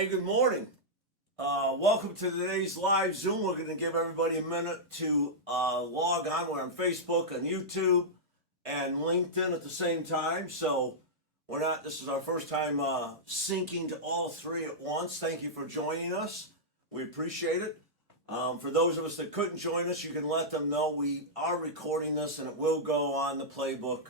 Hey, good morning. Welcome to today's live Zoom. We're going to give everybody a minute to log on. We're on Facebook, on YouTube, and LinkedIn at the same time. So this is our first time syncing to all three at once. Thank you for joining us. We appreciate it. For those of us that couldn't join us, you can let them know we are recording this and it will go on the playbook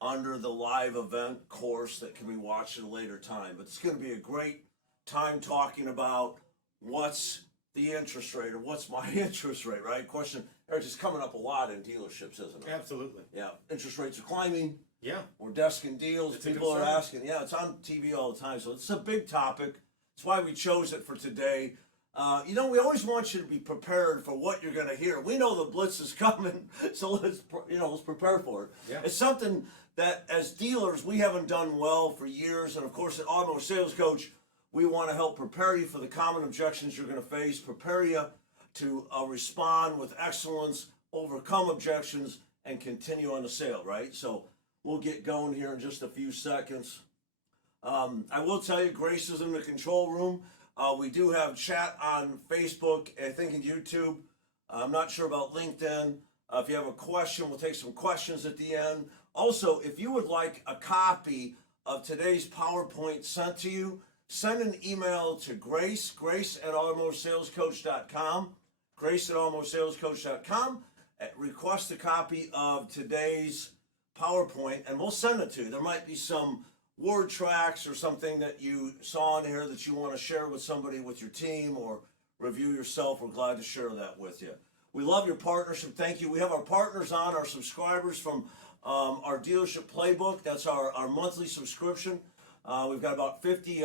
under the live event course that can be watched at a later time. But it's going to be a great time talking about what's the interest rate or what's my interest rate, right? Question, Eric, is coming up a lot in dealerships, isn't it? Absolutely. Yeah, interest rates are climbing. Yeah. We're desking deals. It's People are asking. Yeah, it's on TV all the time. So it's a big topic. That's why we chose it for today. We always want you to be prepared for what you're going to hear. We know the blitz is coming, so let's prepare for it. Yeah. It's something that as dealers we haven't done well for years, and of course, at Automotive Sales Coach, we want to help prepare you for the common objections you're going to face, prepare you to respond with excellence, overcome objections, and continue on the sale, right? So we'll get going here in just a few seconds. I will tell you, Grace is in the control room. We do have chat on Facebook, I think in YouTube. I'm not sure about LinkedIn. If you have a question, we'll take some questions at the end. Also, if you would like a copy of today's PowerPoint sent to you, send an email to Grace at automotivesalescoach.com, Grace at automotivesalescoach.com, request a copy of today's PowerPoint, and we'll send it to you. There might be some word tracks or something that you saw in here that you want to share with somebody with your team or review yourself. We're glad to share that with you. We love your partnership. Thank you. We have our partners on, our subscribers from our dealership playbook. That's our monthly subscription. We've got about 50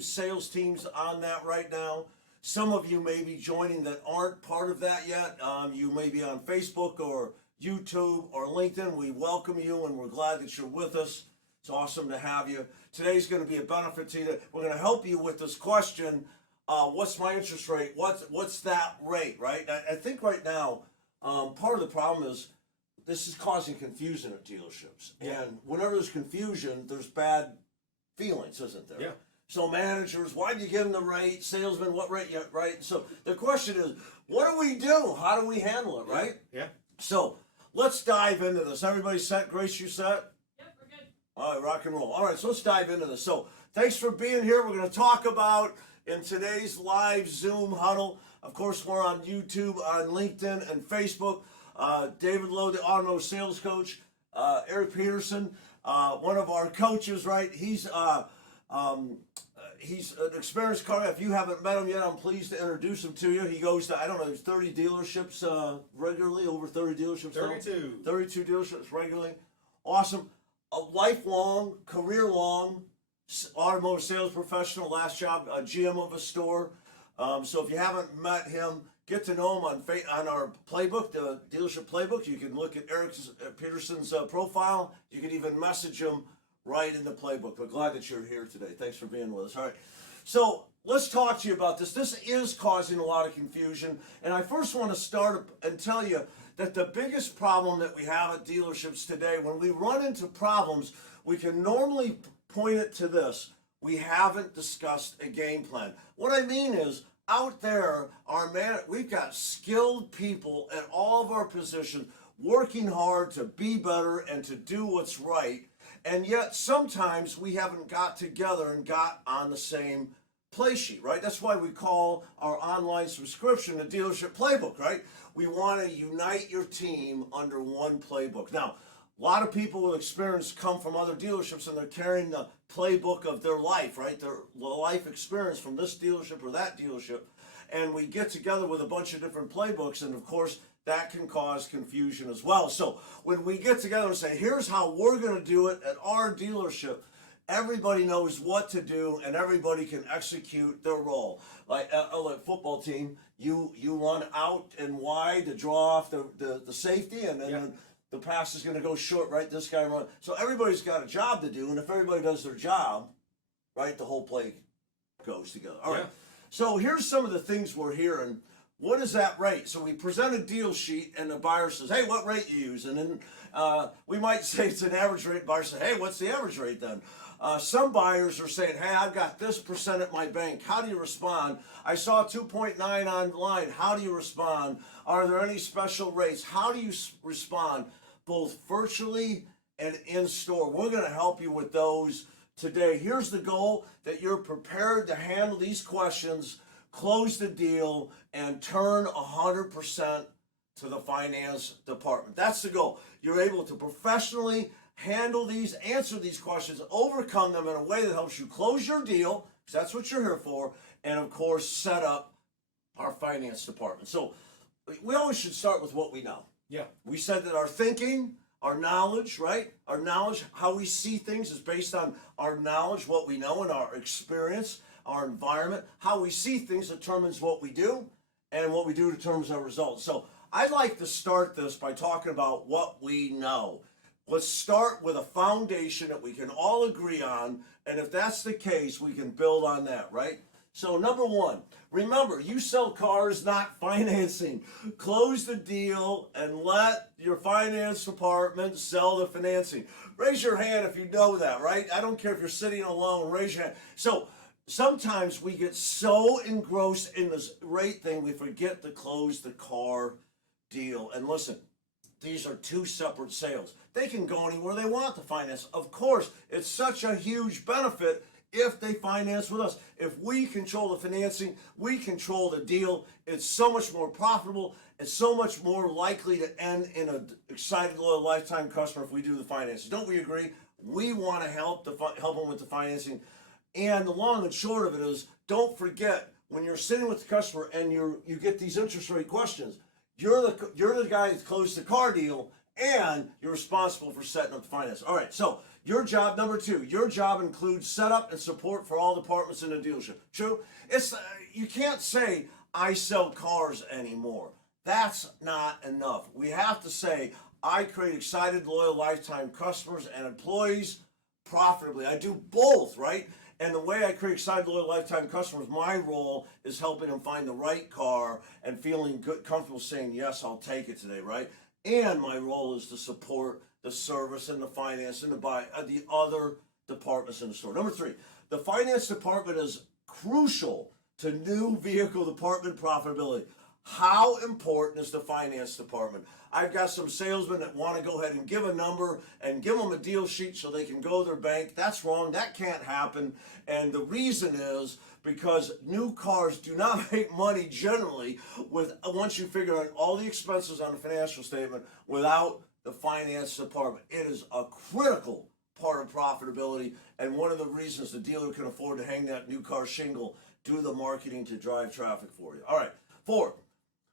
sales teams on that right now. Some of you may be joining that aren't part of that yet. You may be on Facebook or YouTube or LinkedIn. We welcome you and we're glad that you're with us. It's awesome to have you. Today's going to be a benefit to you. We're going to help you with this question, what's my interest rate? What's that rate, right? I think right now, part of the problem is this is causing confusion at dealerships. Yeah. And whenever there's confusion, there's bad feelings, isn't there? Yeah. So managers, why do you give them the rate? Salesmen, what rate? Yeah, right? So the question is, what do we do? How do we handle it, right? Yeah. So let's dive into this. Everybody set? Grace, you set? All right, rock and roll. All right, so let's dive into this. So thanks for being here. We're going to talk about in today's live Zoom huddle. Of course, we're on YouTube, on LinkedIn, and Facebook. David Lowe, the Automotive Sales Coach. Eric Peterson, one of our coaches, right? He's an experienced car. If you haven't met him yet, I'm pleased to introduce him to you. He goes to, 30 dealerships regularly, over 30 dealerships. 32. 32 dealerships regularly. Awesome. A lifelong, career-long automotive sales professional. Last job, a GM of a store. So if you haven't met him, get to know him on our playbook, the dealership playbook. You can look at Eric Peterson's profile. You can even message him right in the playbook. We're glad that you're here today. Thanks for being with us. All right. So let's talk to you about this. This is causing a lot of confusion. And I first want to start and tell you that the biggest problem that we have at dealerships today, when we run into problems, we can normally point it to this. We haven't discussed a game plan. What I mean is, out there, we've got skilled people at all of our positions working hard to be better and to do what's right. And yet sometimes we haven't got together and got on the same play sheet, right? That's why we call our online subscription the dealership playbook, right? We want to unite your team under one playbook. Now, a lot of people with experience come from other dealerships and they're carrying the playbook of their life, right? Their life experience from this dealership or that dealership. And we get together with a bunch of different playbooks, and of course, that can cause confusion as well. So when we get together and say, here's how we're going to do it at our dealership, everybody knows what to do and everybody can execute their role. Like a football team, you run out and wide to draw off the safety, and then the pass is going to go short, right? This guy run. So everybody's got a job to do, and if everybody does their job, right, the whole play goes together. All right. So here's some of the things we're hearing. What is that rate? So we present a deal sheet, and the buyer says, hey, what rate you use? And then we might say it's an average rate. Buyer says, hey, what's the average rate then? Some buyers are saying, hey, I've got this percent at my bank. How do you respond? I saw 2.9 online. How do you respond? Are there any special rates? How do you respond, both virtually and in store? We're going to help you with those today. Here's the goal: that you're prepared to handle these questions, close the deal, and turn 100% to the finance department. That's the goal. You're able to professionally handle these, answer these questions, overcome them in a way that helps you close your deal, because that's what you're here for, and of course, set up our finance department. So we always should start with what we know. Yeah. We said that our thinking, our knowledge, right? Our knowledge, how we see things, is based on our knowledge, what we know, and our experience, our environment. How we see things determines what we do, and what we do determines our results. So I'd like to start this by talking about what we know. Let's start with a foundation that we can all agree on, and if that's the case, we can build on that, right? So number one, remember, you sell cars, not financing. Close the deal and let your finance department sell the financing. Raise your hand if you know that, right? I don't care if you're sitting alone, raise your hand. So sometimes we get so engrossed in this rate thing, we forget to close the car deal. And listen, these are two separate sales. They can go anywhere they want to finance. Of course, it's such a huge benefit if they finance with us. If we control the financing, we control the deal, it's so much more profitable and so much more likely to end in an excited, loyal, lifetime customer if we do the financing. Don't we agree? We want to help them with the financing. And the long and short of it is, don't forget, when you're sitting with the customer and you get these interest rate questions, you're the guy that closed the car deal, and you're responsible for setting up the finance. All right, so your job, number two, your job includes setup and support for all departments in the dealership. True? It's you can't say, I sell cars anymore. That's not enough. We have to say, I create excited, loyal, lifetime customers and employees profitably. I do both, right? And the way I create excited, loyal, lifetime customers, my role is helping them find the right car and feeling good, comfortable saying, yes, I'll take it today, right? And my role is to support the service and the finance and the other departments in the store. Number three, the finance department is crucial to new vehicle department profitability. How important is the finance department? I've got some salesmen that want to go ahead and give a number and give them a deal sheet so they can go to their bank. That's wrong. That can't happen. And the reason is because new cars do not make money generally once you figure out all the expenses on the financial statement without the finance department. It is a critical part of profitability and one of the reasons the dealer can afford to hang that new car shingle, do the marketing to drive traffic for you. All right, four.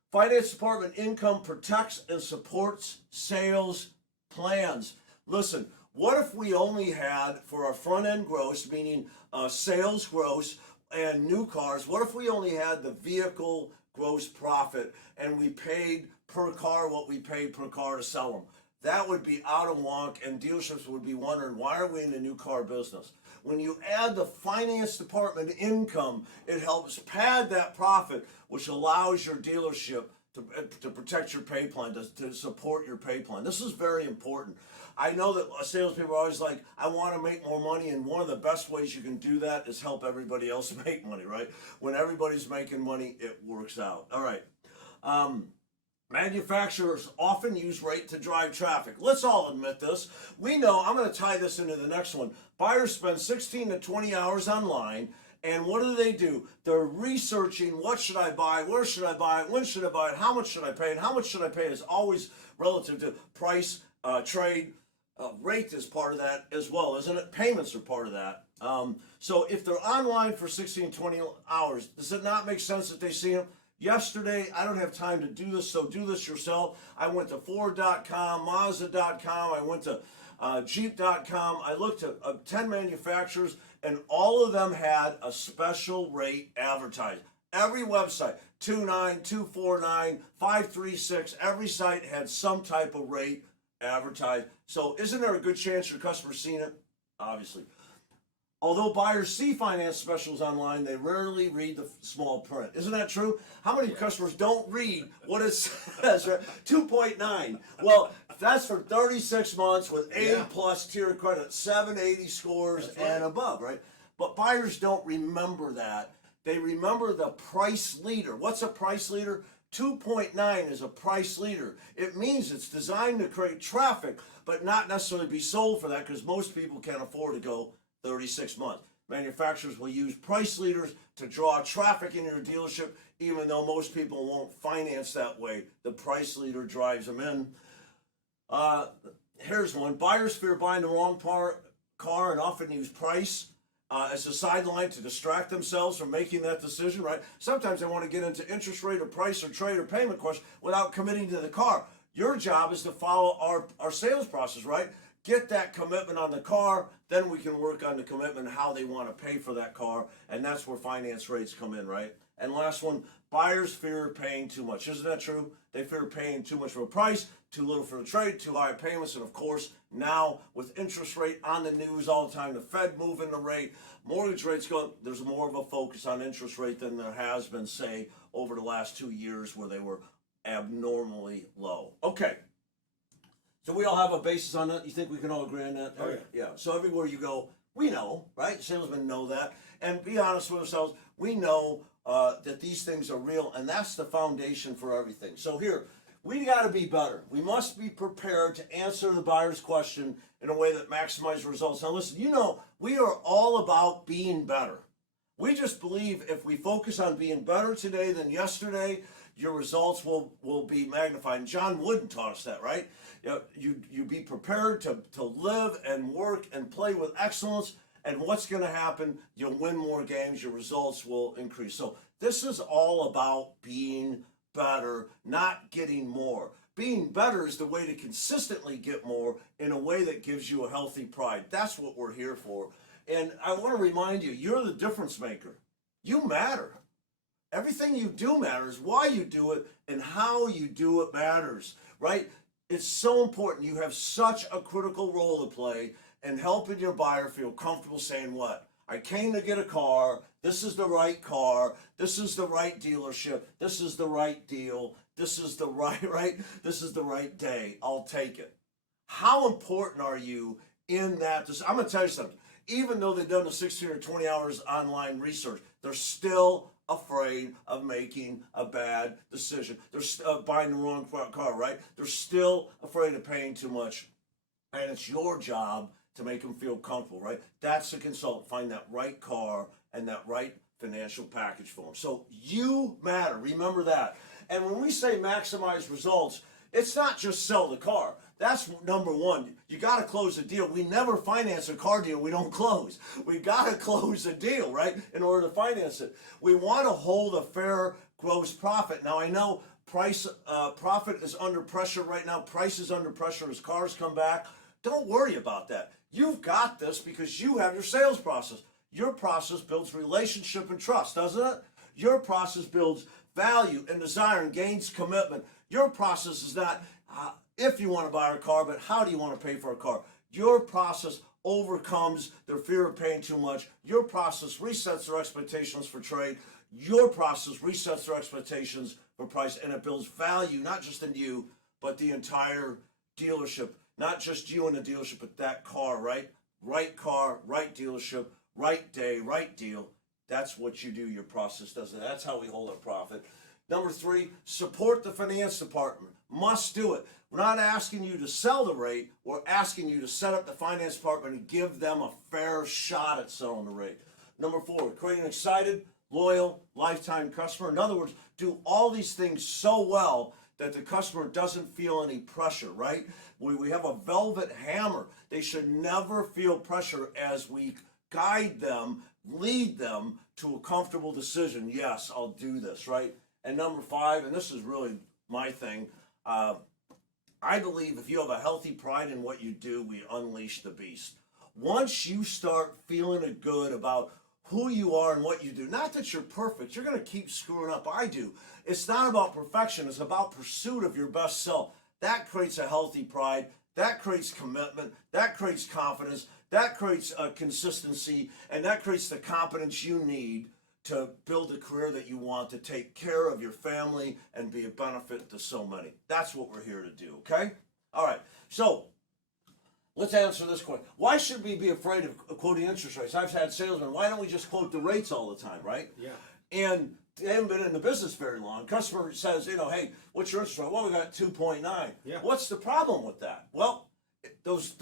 Finance department income protects and supports sales plans. Listen, what if we only had, for our front end gross, meaning sales gross and new cars, what if we only had the vehicle gross profit and we paid per car what we paid per car to sell them? That would be out of whack, and dealerships would be wondering, why are we in the new car business? When you add the finance department income, it helps pad that profit, which allows your dealership to protect your pay plan, to support your pay plan. This is very important. I know that salespeople are always like, I want to make more money, and one of the best ways you can do that is help everybody else make money, right? When everybody's making money, it works out. All right. Manufacturers often use rate to drive traffic. Let's all admit this. We know, I'm going to tie this into the next one. Buyers spend 16 to 20 hours online, and what do? They're researching, what should I buy, where should I buy it, when should I buy it, how much should I pay, and how much should I pay is always relative to price, trade, rate is part of that as well, isn't it? Payments are part of that. So if they're online for 16, 20 hours, does it not make sense that they see them? Yesterday, I don't have time to do this, so do this yourself. I went to Ford.com, Mazda.com, I went to Jeep.com. I looked at 10 manufacturers, and all of them had a special rate advertised. Every website, 29, 249, 536, every site had some type of rate advertised. So isn't there a good chance your customer's seen it? Obviously. Although buyers see finance specials online, they rarely read the small print. Isn't that true? How many customers don't read what it says, right? 2.9. Well, that's for 36 months with A plus tier credit, 780 scores and above, right? But buyers don't remember that. They remember the price leader. What's a price leader? 2.9 is a price leader. It means it's designed to create traffic, but not necessarily be sold for that, because most people can't afford to go 36 months. Manufacturers will use price leaders to draw traffic in your dealership, even though most people won't finance that way. The price leader drives them in. Here's one. Buyers fear buying the wrong car and often use price as a sideline to distract themselves from making that decision, right? Sometimes they want to get into interest rate or price or trade or payment question without committing to the car. Your job is to follow our sales process, right? Get that commitment on the car, then we can work on the commitment, how they want to pay for that car, and that's where finance rates come in, right? And last one, buyers fear paying too much. Isn't that true? They fear paying too much for a price, too little for the trade, too high payments, and of course, now with interest rate on the news all the time, the Fed moving the rate, mortgage rates going, there's more of a focus on interest rate than there has been, say, over the last 2 years where they were abnormally low. Okay. So we all have a basis on that. You think we can all agree on that? Oh, yeah. So everywhere you go, we know, right? Salesmen know that. And be honest with ourselves, we know that these things are real, and that's the foundation for everything. So here, we got to be better. We must be prepared to answer the buyer's question in a way that maximizes results. Now listen, you know, we are all about being better. We just believe if we focus on being better today than yesterday, your results will be magnified. And John Wooden taught us that, right? You be prepared to live and work and play with excellence, and what's going to happen? You'll win more games, your results will increase. So this is all about being better, not getting more. Being better is the way to consistently get more in a way that gives you a healthy pride. That's what we're here for. And I want to remind you, you're the difference maker. You matter. Everything you do matters. Why you do it and how you do it matters, right? It's so important. You have such a critical role to play in helping your buyer feel comfortable saying, what? I came to get a car. This is the right car. This is the right dealership. This is the right deal. This is the right? This is the right day. I'll take it. How important are you in that? I'm going to tell you something. Even though they've done the 16 or 20 hours online research, they're still afraid of making a bad decision. They're buying the wrong car, right? They're still afraid of paying too much. And it's your job to make them feel comfortable, right? That's the consultant. Find that right car and that right financial package for them. So you matter. Remember that. And when we say maximize results, it's not just sell the car. That's number one. You got to close a deal. We never finance a car deal we don't close. We got to close a deal, right, in order to finance it. We want to hold a fair gross profit. Now, I know profit is under pressure right now. Price is under pressure as cars come back. Don't worry about that. You've got this because you have your sales process. Your process builds relationship and trust, doesn't it? Your process builds value and desire and gains commitment. Your process is not if you want to buy a car, but how do you want to pay for a car? Your process overcomes their fear of paying too much. Your process resets their expectations for trade. Your process resets their expectations for price, and it builds value, not just in you, but the entire dealership. Not just you and the dealership, but that car, right? Right car, right dealership, right day, right deal. That's what you do. Your process does it. That's how we hold our profit. Number three, support the finance department. Must do it. We're not asking you to sell the rate. We're asking you to set up the finance department and give them a fair shot at selling the rate. Number four, create an excited, loyal, lifetime customer. In other words, do all these things so well that the customer doesn't feel any pressure, right? We have a velvet hammer. They should never feel pressure as we guide them, lead them to a comfortable decision. Yes, I'll do this, right? And number five, and this is really my thing, I believe if you have a healthy pride in what you do, we unleash the beast. Once you start feeling good about who you are and what you do, not that you're perfect, you're going to keep screwing up. I do. It's not about perfection. It's about pursuit of your best self. That creates a healthy pride. That creates commitment. That creates confidence. That creates a consistency, and that creates the confidence you need to build a career that you want, to take care of your family and be a benefit to so many. That's what we're here to do, okay? All right, so let's answer this question. Why should we be afraid of quoting interest rates? I've had salesmen, why don't we just quote the rates all the time, right? Yeah. And they haven't been in the business very long. Customer says, hey, what's your interest rate? Well, we got 2.9. Yeah. What's the problem with that? Well, those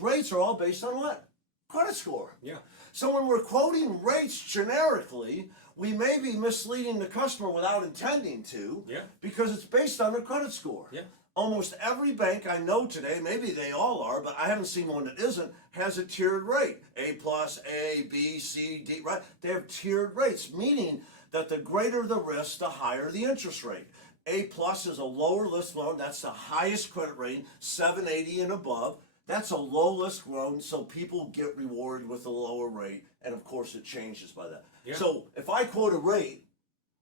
rates are all based on what? Credit score. Yeah. So when we're quoting rates generically, we may be misleading the customer without intending to, Yeah. because it's based on their credit score. Yeah. Almost every bank I know today, maybe they all are, but I haven't seen one that isn't, has a tiered rate. A plus, A, B, C, D, right? They have tiered rates, meaning that the greater the risk, the higher the interest rate. A plus is a lower risk loan. That's the highest credit rating, 780 and above. That's a low risk loan, so people get rewarded with a lower rate, and of course it changes by that. Yeah. So if I quote a rate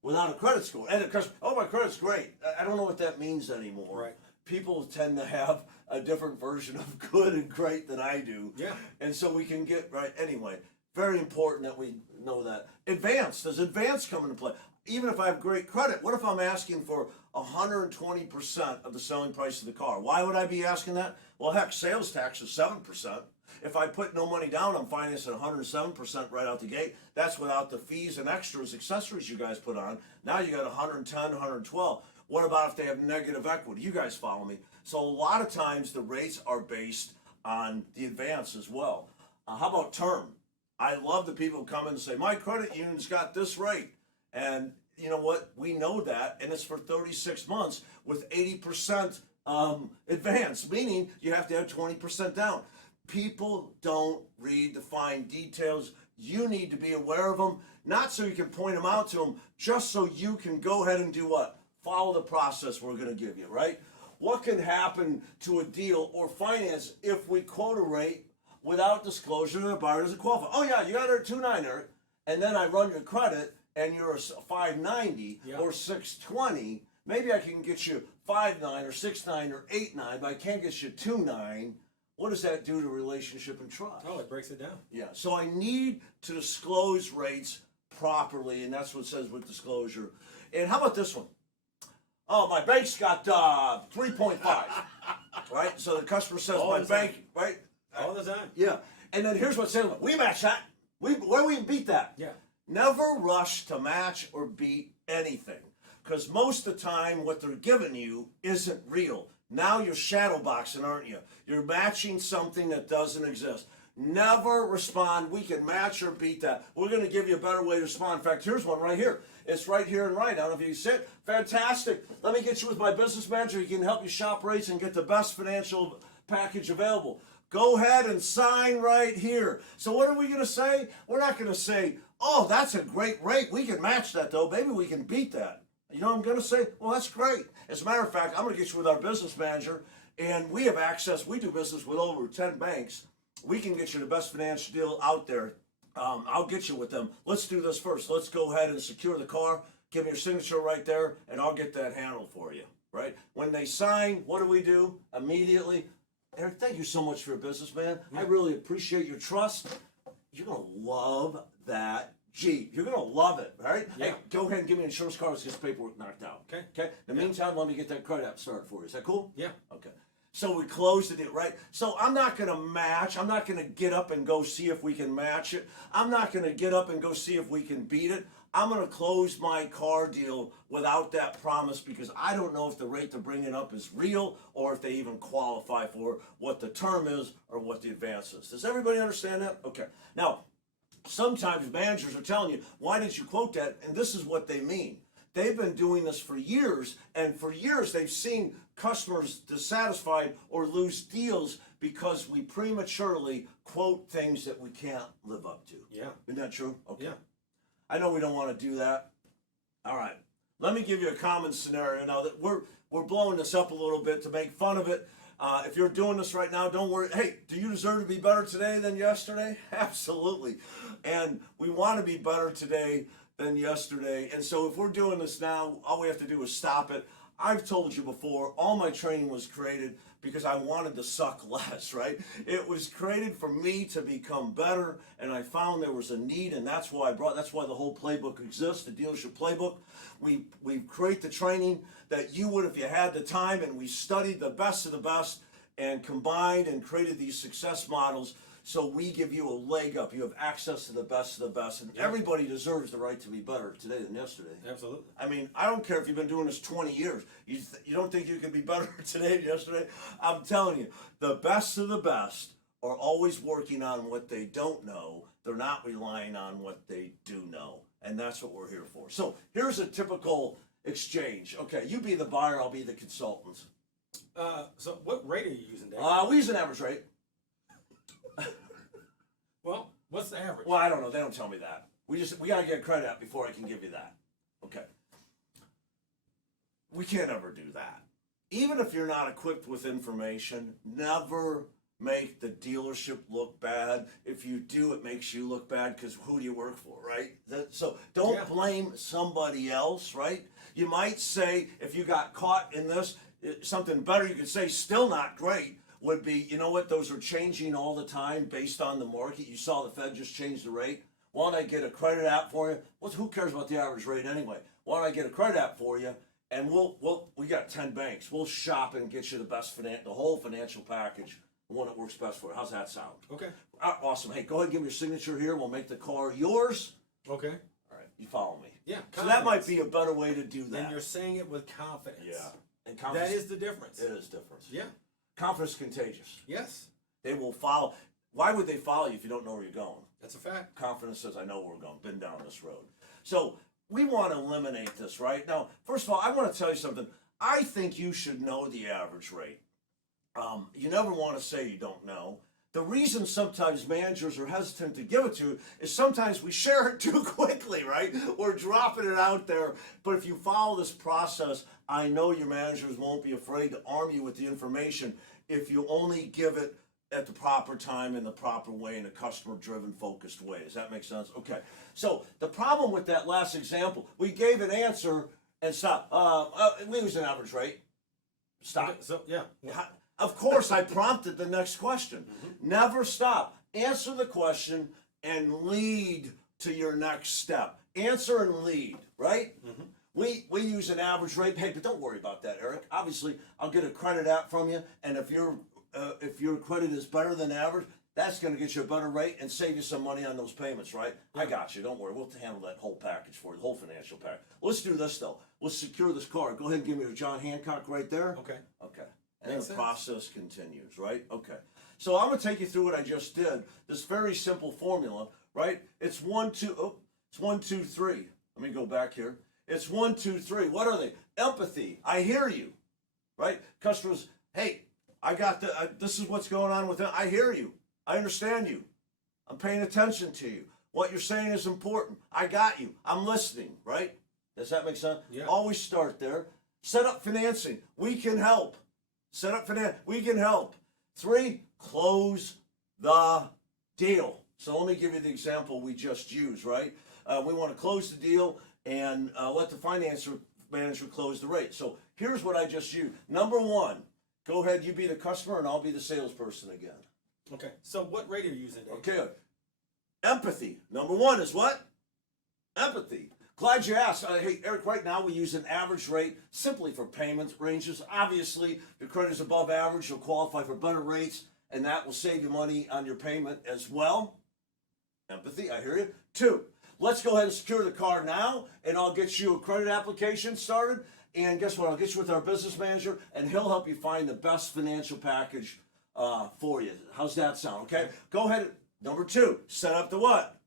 without a credit score, and the customer, oh, my credit's great, I don't know what that means anymore. Right. People tend to have a different version of good and great than I do. Yeah. And so we can get right anyway. Very important that we know that. Advance, does advance come into play? Even if I have great credit, what if I'm asking for 120% of the selling price of the car? Why would I be asking that? Well, heck, sales tax is 7%. If I put no money down, I'm financing 107% right out the gate. That's without the fees and extras, accessories you guys put on. Now you got 110, 112. What about if they have negative equity? You guys follow me. So a lot of times the rates are based on the advance as well. How about term? I love the people who come in and say, my credit union's got this rate. And you know what? We know that, and it's for 36 months with 80% advance, meaning you have to have 20% down. People don't read the fine details. You need to be aware of them, not so you can point them out to them, just so you can go ahead and do what? Follow the process we're going to give you, right? What can happen to a deal or finance if we quote a rate without disclosure that the buyer doesn't qualify? Oh yeah, you got her at 2.9, Eric, and then I run your credit and you're a 590 or 620. Maybe I can get you 5.9 or 6.9 or 8.9, but I can't get you 2.9. What does that do to relationship and trust? Oh, it breaks it down. Yeah, so I need to disclose rates properly, and that's what it says with disclosure. And how about this one? Oh, my bank's got 3.5, right? So the customer says, All my the bank, time. right? All the time. Yeah, and then here's what's saying, we match that. Where do we beat that? Yeah. Never rush to match or beat anything, because most of the time what they're giving you isn't real. Now you're shadow boxing, aren't you? You're matching something that doesn't exist. Never respond, we can match or beat that. We're going to give you a better way to respond. In fact, here's one right here. It's right here and right. I don't know if you can see it. Fantastic. Let me get you with my business manager. He can help you shop rates and get the best financial package available. Go ahead and sign right here. So what are we going to say? We're not going to say, oh, that's a great rate. We can match that, though. Maybe we can beat that. You know what I'm going to say? Well, that's great. As a matter of fact, I'm going to get you with our business manager, and we have access. We do business with over 10 banks. We can get you the best financial deal out there. I'll get you with them. Let's do this first. Let's go ahead and secure the car. Give me your signature right there, and I'll get that handled for you, right? When they sign, what do? Immediately, Eric, thank you so much for your business, man. I really appreciate your trust. You're going to love that Jeep. You're going to love it, right? Yeah. Hey, go ahead and give me an insurance card. Let's get the paperwork knocked out. Okay. Okay? In the meantime, let me get that credit app started for you. Is that cool? Yeah. Okay. So we closed the deal, right? So I'm not going to match. I'm not going to get up and go see if we can match it. I'm not going to get up and go see if we can beat it. I'm going to close my car deal without that promise, because I don't know if the rate they're bringing up is real or if they even qualify for what the term is or what the advance is. Does everybody understand that? Okay. Now, sometimes managers are telling you, why did you quote that? And this is what they mean. They've been doing this for years, and for years they've seen customers dissatisfied or lose deals because we prematurely quote things that we can't live up to. Yeah. Isn't that true? Okay. Yeah. I know we don't want to do that. All right. Let me give you a common scenario now that we're blowing this up a little bit to make fun of it. If you're doing this right now, don't worry. Hey, do you deserve to be better today than yesterday? Absolutely. And we want to be better today than yesterday. And so if we're doing this now, all we have to do is stop it. I've told you before, all my training was created because I wanted to suck less, right? It was created for me to become better, and I found there was a need, and that's why that's why the whole playbook exists, the dealership playbook. We create the training that you would if you had the time, and we studied the best of the best and combined and created these success models. So we give you a leg up. You have access to the best of the best, and everybody deserves the right to be better today than yesterday. Absolutely. I mean, I don't care if you've been doing this 20 years. You don't think you can be better today than yesterday? I'm telling you, the best of the best are always working on what they don't know. They're not relying on what they do know, and that's what we're here for. So here's a typical exchange. Okay, you be the buyer, I'll be the consultant. So what rate are you using, Dave? We use an average rate. Well, what's the average? Well, I don't know. They don't tell me that. We gotta get credit out before I can give you that. Okay. We can't ever do that. Even if you're not equipped with information, never make the dealership look bad. If you do, it makes you look bad because who do you work for, right? So don't blame somebody else, right? You might say, if you got caught in this, something better you could say, still not great, would be, you know what, those are changing all the time based on the market. You saw the Fed just change the rate. Why don't I get a credit app for you? Well, who cares about the average rate anyway? Why don't I get a credit app for you? And we got 10 banks. We'll shop and get you the best the whole financial package, the one that works best for you. How's that sound? Okay. Awesome. Hey, go ahead and give me your signature here. We'll make the car yours. Okay. All right. You follow me? Yeah. So that might be a better way to do that. And you're saying it with confidence. Yeah. And confidence. That is the difference. It is different. Yeah. Confidence is contagious. Yes. They will follow. Why would they follow you if you don't know where you're going? That's a fact. Confidence says, I know where we're going. Been down this road. So we want to eliminate this, right? Now, first of all, I want to tell you something. I think you should know the average rate. You never want to say you don't know. The reason sometimes managers are hesitant to give it to you is sometimes we share it too quickly, right? We're dropping it out there. But if you follow this process, I know your managers won't be afraid to arm you with the information if you only give it at the proper time in the proper way in a customer-driven, focused way. Does that make sense? Okay. So the problem with that last example, we gave an answer and stop. We use an average rate. Stop. Okay, so, yeah. Of course, I prompted the next question. Never stop. Answer the question and lead to your next step. Answer and lead, right? We use an average rate. Hey, but don't worry about that, Eric. Obviously, I'll get a credit app from you, and if your credit is better than average, that's going to get you a better rate and save you some money on those payments, right? I got you. Don't worry. We'll handle that whole package for you, the whole financial package. Let's do this, though. Let's secure this car. Go ahead and give me your John Hancock right there. Okay. Okay. And the process continues, right? Okay. So I'm going to take you through what I just did. This very simple formula, right? It's 1, 2, 3. Let me go back here. It's 1, 2, 3. What are they? Empathy. I hear you, right? Customers, hey, I got this is what's going on with it. I hear you. I understand you. I'm paying attention to you. What you're saying is important. I got you. I'm listening, right? Does that make sense? Yeah. Always start there. Set up financing. We can help. Set up finance. We can help. 3, close the deal. So let me give you the example we just used, right? We want to close the deal and let the manager close the rate. So here's what I just used. Number 1, go ahead, you be the customer and I'll be the salesperson again. Okay. So what rate are you using, Dave? Okay. Empathy. Number 1 is what? Empathy. Glad you asked. Hey, Eric, right now we use an average rate simply for payment ranges. Obviously, if your credit is above average, you'll qualify for better rates, and that will save you money on your payment as well. Empathy, I hear you. 2, let's go ahead and secure the car now, and I'll get you a credit application started. And guess what? I'll get you with our business manager, and he'll help you find the best financial package for you. How's that sound? Okay? Go ahead. Number 2, set up the what?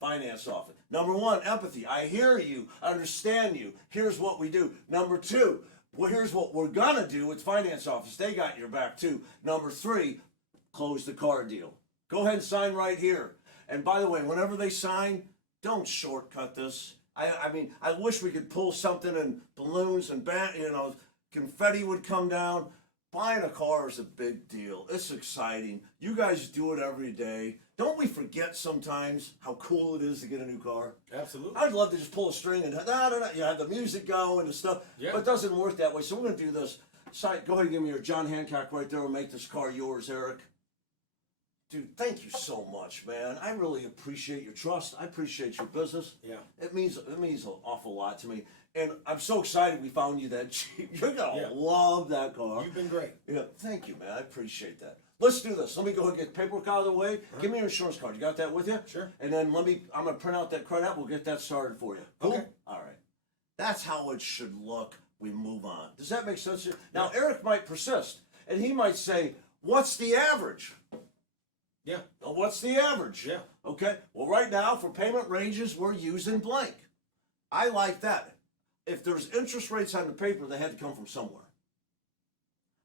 Finance office. Number 1, empathy. I hear you. I understand you. Here's what we do. Number 2, well, here's what we're going to do with finance office. They got your back too. Number 3, close the car deal. Go ahead and sign right here. And by the way, whenever they sign, don't shortcut this. I mean, I wish we could pull something and balloons and confetti would come down. buying a car is a big deal. It's exciting. You guys do it every day. Don't we forget sometimes how cool it is to get a new car? Absolutely. I'd love to just pull a string and you have the music going and stuff, Yeah. but it doesn't work that way. So we're going to do this. Go ahead and give me your John Hancock right there. We'll make this car yours, Eric. Dude, thank you so much, man. I really appreciate your trust. I appreciate your business. Yeah. It means an awful lot to me. And I'm so excited we found you that Jeep. You're going to love that car. You've been great. Yeah, thank you, man. I appreciate that. Let's do this. Let me go and get paperwork out of the way. Give me your insurance card. You got that with you? Sure. And then I'm going to print out that credit app. We'll get that started for you. Cool? Okay. All right. That's how it should look. We move on. Does that make sense to you? Now, Eric might persist, and he might say, what's the average? Yeah. What's the average? Yeah. Okay. Well, right now, for payment ranges, we're using blank. I like that. If there's interest rates on the paper, they had to come from somewhere.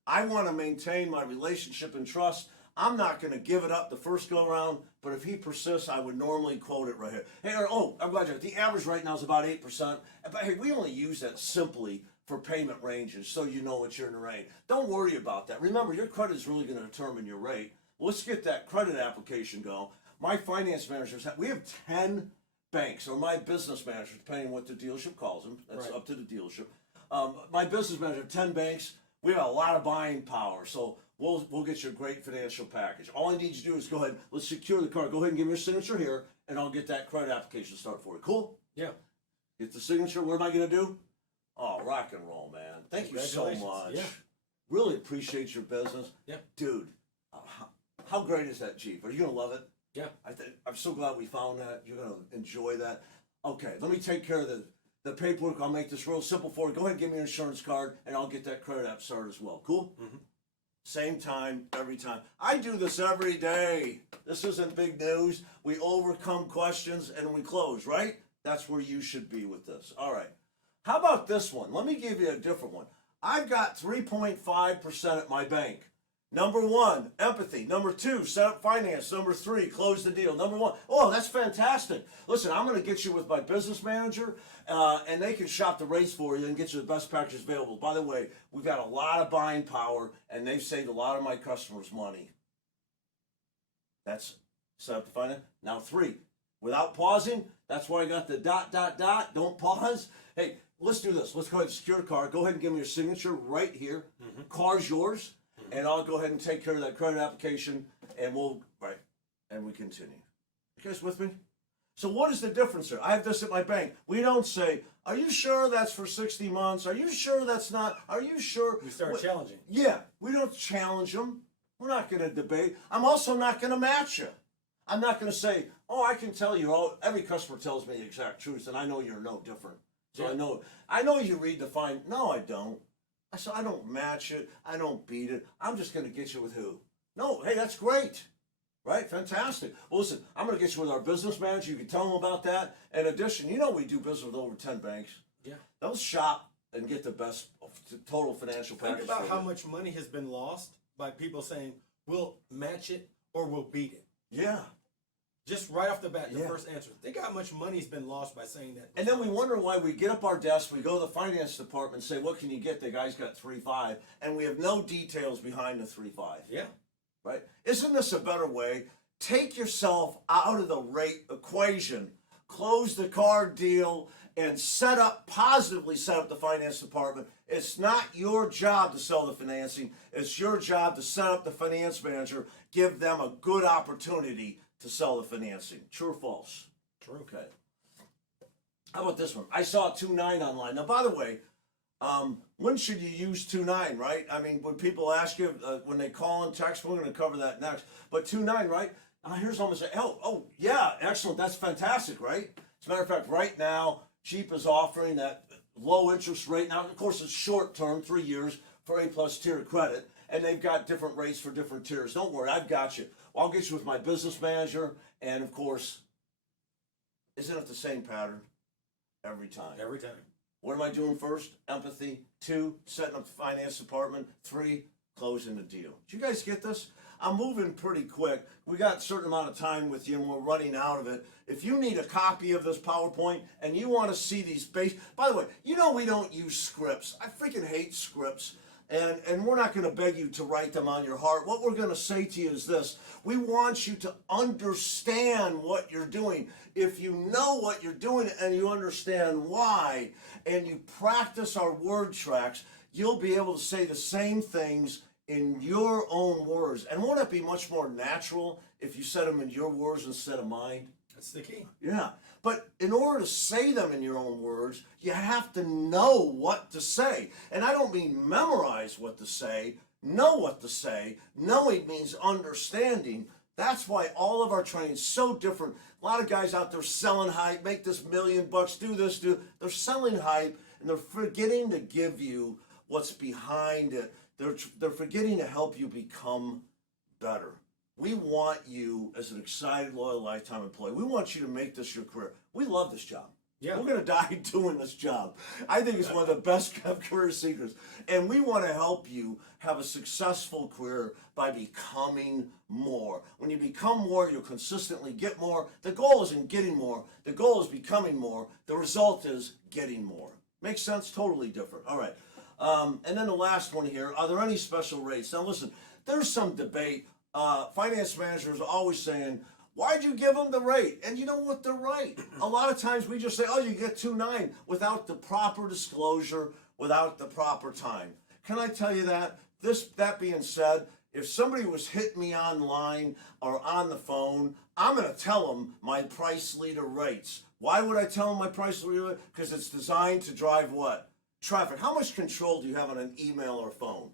I want to maintain my relationship and trust. I'm not going to give it up the first go around, but if he persists, I would normally quote it right here. Hey, I'm glad you're. The average right now is about 8%. But hey, we only use that simply for payment ranges, so you know what you're in the range. Don't worry about that. Remember, your credit is really going to determine your rate. Let's get that credit application going. My finance managers, we have 10 banks, or my business manager, depending on what the dealership calls them. That's up to the dealership. My business manager, 10 banks. We have a lot of buying power, so we'll get you a great financial package. All I need you to do is go ahead, let's secure the car. Go ahead and give me your signature here, and I'll get that credit application started for you. Cool? Yeah. Get the signature. What am I going to do? Oh, rock and roll, man. Thank you so much. Yeah. Really appreciate your business. Yeah. Dude, how great is that Jeep? Are you going to love it? Yeah. I'm so glad we found that. You're going to enjoy that. Okay, let me take care of the paperwork. I'll make this real simple for you. Go ahead and give me your insurance card, and I'll get that credit app started as well. Cool? Mm-hmm. Same time, every time. I do this every day. This isn't big news. We overcome questions, and we close, right? That's where you should be with this. All right. How about this one? Let me give you a different one. I've got 3.5% at my bank. Number one, empathy. Number two, set up finance. Number three, close the deal. Number one, oh, that's fantastic. Listen, I'm going to get you with my business manager, and they can shop the rates for you and get you the best packages available. By the way, we've got a lot of buying power, and they've saved a lot of my customers money. That's set up the finance. Now three, without pausing, that's why I got the ... Don't pause. Hey, let's do this. Let's go ahead and secure the car. Go ahead and give me your signature right here. Mm-hmm. Car's yours. And I'll go ahead and take care of that credit application, and we continue. You guys with me? So what is the difference here? I have this at my bank. We don't say, are you sure that's for 60 months? Are you sure that's not? Are you sure? We start challenging. Yeah, we don't challenge them. We're not going to debate. I'm also not going to match you. I'm not going to say, oh, I can tell you, every customer tells me the exact truth, and I know you're no different. So yeah. I know you read the fine. No, I don't. So I don't match it. I don't beat it. I'm just going to get you with who? No, hey, that's great. Right? Fantastic. Well, listen, I'm going to get you with our business manager. You can tell them about that. In addition, we do business with over 10 banks. Yeah. They'll shop and get the best total financial package. Think about how much money has been lost by people saying, we'll match it or we'll beat it. Yeah. Just right off the bat, the first answer. Think how much money's been lost by saying that. And then we wonder why we get up our desk, we go to the finance department and say, what can you get? The guy's got 3.5, and we have no details behind the 3.5. Yeah. Right? Isn't this a better way? Take yourself out of the rate equation, close the car deal, and positively set up the finance department. It's not your job to sell the financing. It's your job to set up the finance manager, give them a good opportunity to sell the financing. True or false? True. Okay. How about this one? I saw 2.9 online. Now, by the way, when should you use 2.9, right? I mean, when people ask you, when they call and text, we're going to cover that next. But 2.9, right? Here's someone say, oh, yeah, excellent. That's fantastic, right? As a matter of fact, right now, Jeep is offering that low interest rate. Now, of course, it's short term, 3 years for A+ tier credit. And they've got different rates for different tiers. Don't worry, I've got you. Well, I'll get you with my business manager. And, of course, isn't it the same pattern every time? Every time. What am I doing first? Empathy. 2, setting up the finance department. 3, closing the deal. Did you guys get this? I'm moving pretty quick. We got a certain amount of time with you, and we're running out of it. If you need a copy of this PowerPoint and you want to see these by the way, we don't use scripts. I freaking hate scripts. And we're not going to beg you to write them on your heart. What we're going to say to you is this. We want you to understand what you're doing. If you know what you're doing and you understand why, and you practice our word tracks, you'll be able to say the same things in your own words. And won't it be much more natural if you said them in your words instead of mine? That's the key. Yeah. But in order to say them in your own words, you have to know what to say. And I don't mean memorize what to say, know what to say. Knowing means understanding. That's why all of our training is so different. A lot of guys out there selling hype, make this $1 million, do this, do. They're selling hype, and they're forgetting to give you what's behind it. They're forgetting to help you become better. We want you as an excited, loyal, lifetime employee. We want you to make this your career. We love this job. Yeah. We're going to die doing this job. I think it's one of the best kept career secrets. And we want to help you have a successful career by becoming more. When you become more, you'll consistently get more. The goal isn't getting more. The goal is becoming more. The result is getting more. Makes sense? Totally different. All right. And then the last one here, are there any special rates? Now listen, there's some debate. Finance managers are always saying, why'd you give them the rate? And you know what? They're right. A lot of times we just say, oh, you get 2.9 without the proper disclosure, without the proper time. Can I tell you that? That being said, if somebody was hitting me online or on the phone, I'm going to tell them my price leader rates. Why would I tell them my price leader? Because it's designed to drive what? Traffic. How much control do you have on an email or phone?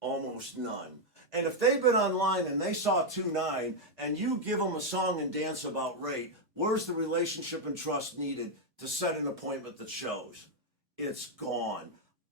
Almost none. And if they've been online and they saw 2.9 and you give them a song and dance about rate, where's the relationship and trust needed to set an appointment that shows? It's gone.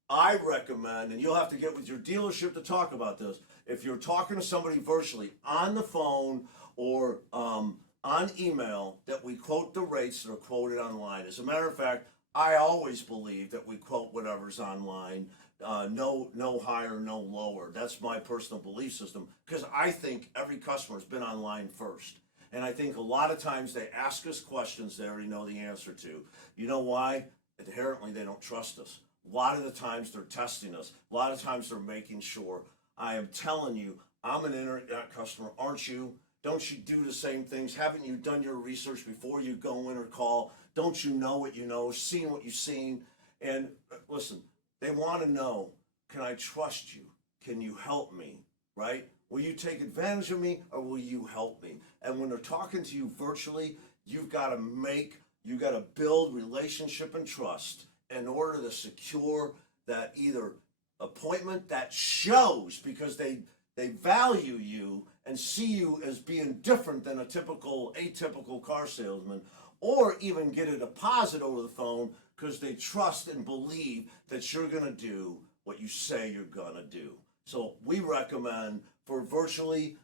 I recommend, and you'll have to get with your dealership to talk about this, if you're talking to somebody virtually on the phone or on email, that we quote the rates that are quoted online. As a matter of fact, I always believe that we quote whatever's online. No higher, no lower. That's my personal belief system, because I think every customer has been online first. And I think a lot of times they ask us questions they already know the answer to. You know why? Inherently, they don't trust us. A lot of the times they're testing us. A lot of times they're making sure. I am telling you, I'm an internet customer, aren't you? Don't you do the same things? Haven't you done your research before you go in or call? Don't you know what you know, seen what you've seen? And listen, they want to know, can I trust you? Can you help me, right? Will you take advantage of me or will you help me? And when they're talking to you virtually, you've got to build relationship and trust in order to secure that either appointment that shows, because they value you and see you as being different than a atypical car salesman, or even get a deposit over the phone because they trust and believe that you're going to do what you say you're going to do. So we recommend for virtually,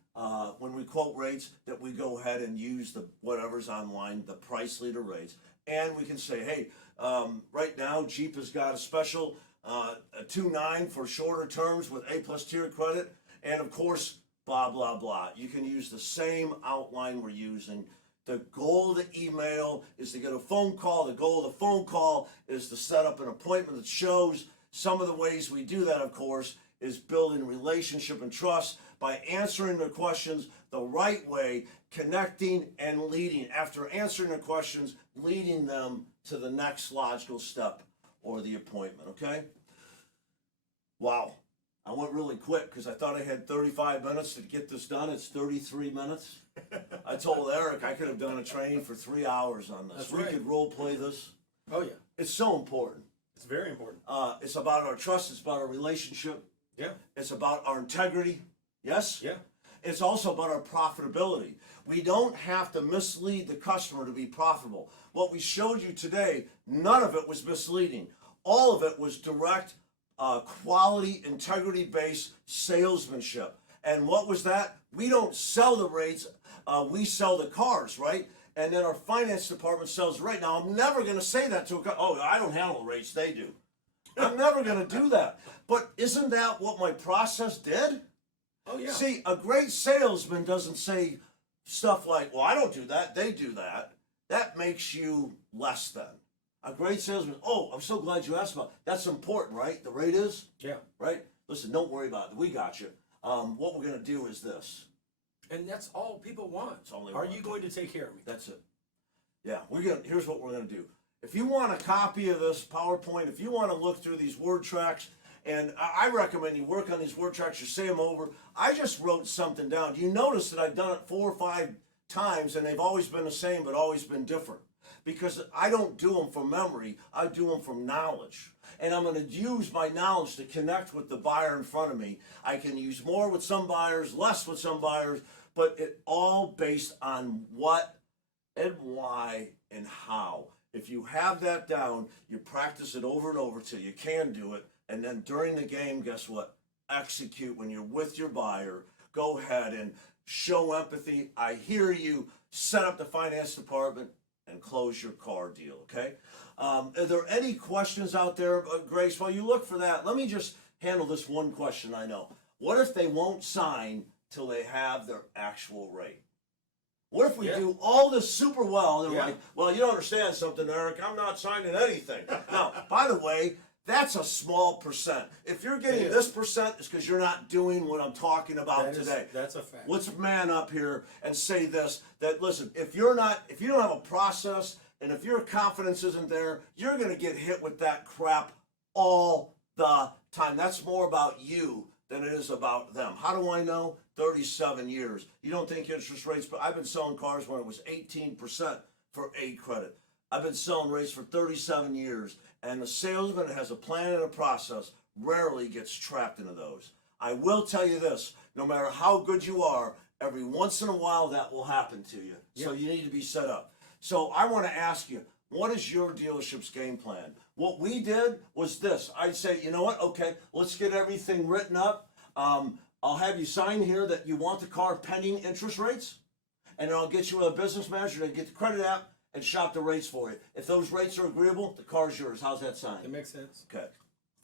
when we quote rates, that we go ahead and use whatever's online, the price leader rates. And we can say, hey, right now Jeep has got a special a 2.9 for shorter terms with A+ tier credit. And of course, blah, blah, blah. You can use the same outline we're using. The goal of the email is to get a phone call. The goal of the phone call is to set up an appointment that shows. Some of the ways we do that, of course, is building relationship and trust by answering their questions the right way, connecting and leading. After answering their questions, leading them to the next logical step or the appointment, okay? Wow. I went really quick because I thought I had 35 minutes to get this done. It's 33 minutes. I told Eric I could have done a training for 3 hours on this. That's we right. could role play this. Oh, yeah. It's so important. It's very important. It's about our trust. It's about our relationship. Yeah. It's about our integrity. Yes? Yeah. It's also about our profitability. We don't have to mislead the customer to be profitable. What we showed you today, none of it was misleading. All of it was direct, quality, integrity-based salesmanship. And what was that? We don't sell the rates, we sell the cars, right? And then our finance department sells the rate. Now, I'm never going to say that to a customer. Oh, I don't handle the rates, they do. I'm never going to do that. But isn't that what my process did? Oh, yeah. See, a great salesman doesn't say stuff like, well, I don't do that, they do that. That makes you less than. A great salesman, oh, I'm so glad you asked about it. That's important, right? The rate is? Yeah. Right? listen, don't worry about it. We got you. What we're going to do is this. And that's all people want. That's all they Are want. you going to take care of me? That's it. Yeah, here's what we're going to do. If you want a copy of this PowerPoint, if you want to look through these word tracks, and I recommend you work on these word tracks, you say them over. I just wrote something down. You notice that I've done it 4 or 5 times, and they've always been the same, but always been different. Because I don't do them from memory, I do them from knowledge. And I'm going to use my knowledge to connect with the buyer in front of me. I can use more with some buyers, less with some buyers, but it all based on what and why and how. If you have that down, you practice it over and over till you can do it. And then during the game, guess what? Execute when you're with your buyer. Go ahead and show empathy. I hear you. Set up the finance department and close your car deal, okay? Are there any questions out there, Grace? While you look for that, let me just handle this one question I know. What if they won't sign till they have their actual rate? What if we do all this super well and they're like, well, you don't understand something, Eric, I'm not signing anything. Now, by the way, that's a small percent. If you're getting this percent, it's because you're not doing what I'm talking about today. That's a fact. Let's man up here and say this, that listen, if you don't have a process and if your confidence isn't there, you're going to get hit with that crap all the time. That's more about you than it is about them. How do I know? 37 years. You don't think interest rates, but I've been selling cars when it was 18% for A credit. I've been selling rates for 37 years, and the salesman that has a plan and a process rarely gets trapped into those. I will tell you this, no matter how good you are, every once in a while that will happen to you. So you need to be set up. So I want to ask you, what is your dealership's game plan? What we did was this. I'd say, you know what? Okay, let's get everything written up. I'll have you sign here that you want the car pending interest rates, and then I'll get you a business manager to get the credit app and shop the rates for you. If those rates are agreeable, the car's yours. How's that sound? It makes sense. Okay.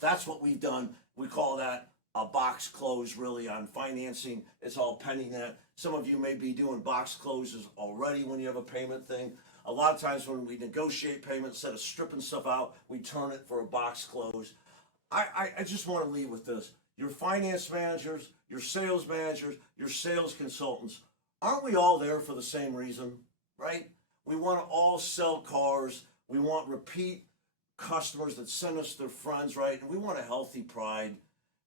That's what we've done. We call that a box close, really, on financing. It's all pending that. Some of you may be doing box closes already when you have a payment thing. A lot of times when we negotiate payments, instead of stripping stuff out, we turn it for a box close. I just want to leave with this. Your finance managers, your sales managers, your sales consultants, aren't we all there for the same reason, right? We want to all sell cars. We want repeat customers that send us their friends, right? And we want a healthy pride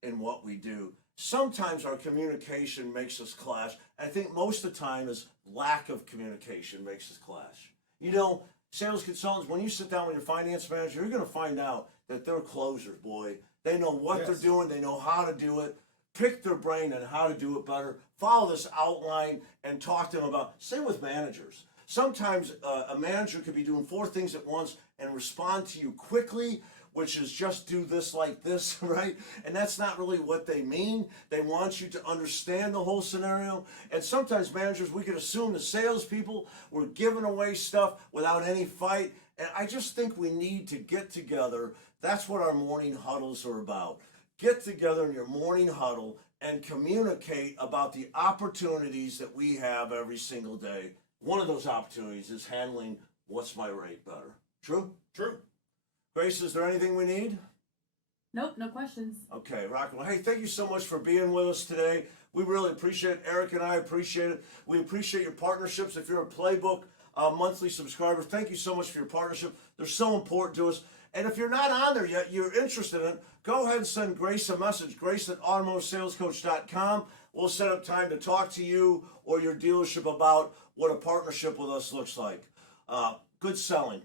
in what we do. Sometimes our communication makes us clash. I think most of the time is lack of communication makes us clash. You know, sales consultants, when you sit down with your finance manager, you're going to find out that they're closers, boy. They know what they're doing. They know how to do it. Pick their brain on how to do it better. Follow this outline and talk to them about, same with managers. Sometimes a manager could be doing 4 things at once and respond to you quickly, which is just do this like this, right? And that's not really what they mean. They want you to understand the whole scenario. And sometimes managers, we could assume the salespeople were giving away stuff without any fight. And I just think we need to get together. That's what our morning huddles are about. Get together in your morning huddle and communicate about the opportunities that we have every single day. One of those opportunities is handling what's my rate better. True? True. Grace, is there anything we need? Nope, no questions. Okay, Rockwell. Hey, thank you so much for being with us today. We really appreciate it. Eric and I appreciate it. We appreciate your partnerships. If you're a Playbook monthly subscriber, thank you so much for your partnership. They're so important to us. And if you're not on there yet, you're interested in it, go ahead and send Grace a message, grace@automotivesalescoach.com. We'll set up time to talk to you or your dealership about what a partnership with us looks like. Good selling.